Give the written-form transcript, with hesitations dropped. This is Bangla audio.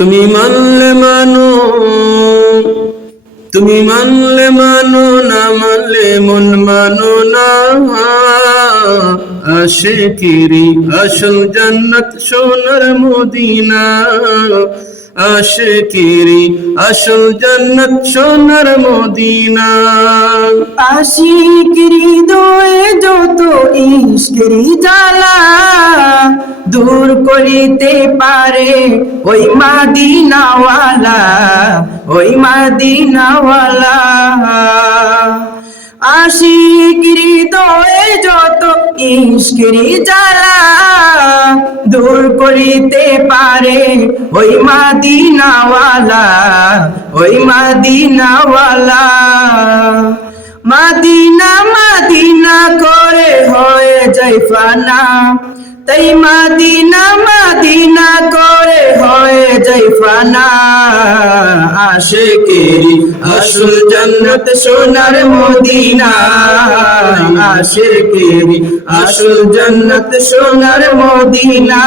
তুমি মানলে মানো, তুমি মানলে মানো, না মানলে মন মানো না। আশিকিরি আসল জান্নাত সোনার মদিনা, আশিকিরি আসল জান্নাত সোনার মদিনা। আশিকের হৃদয়ে যত ইশকের জ্বালা দূর করিতে পারে ওই মদিনাওয়ালা, ওই মদিনাওয়ালা। আশিকের হৃদয়ে যত ইশকের জ্বালা দূর করিতে পারে ওই মদিনাওয়ালা, ওই মদিনাওয়ালা। মদিনা মদিনা করে হয়ে যায় ফানা, তাই মদিনা মদিনা করে হয়ে যায় ফানা। আশিকিরি আসল জান্নাত সোনার মদিনা, আশিকিরি আসল জান্নাত সোনার মদিনা।